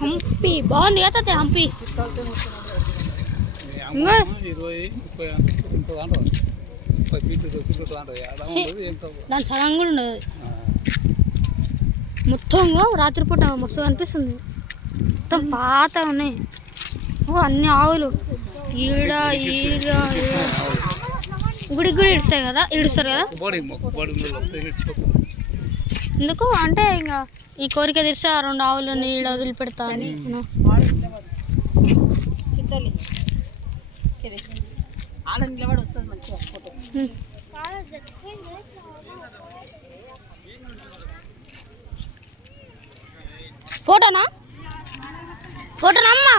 హంపి బాగుంది కదా తాత హంపి. దాని సగం కూడా ఉండదు. మొత్తం రాత్రిపూట మస్తు అనిపిస్తుంది. మొత్తం పాత ఉన్నాయి. అన్ని ఆవులు ఈడ ఈడ గుడి ఇడుస్తాయి కదా, ఇడుస్తారు కదా. ఎందుకు అంటే ఇంకా ఈ కోరిక తీర్చా 2 ఆవులని ఈడ వదిలిపెడతా అని. ఫోటోనా అమ్మా?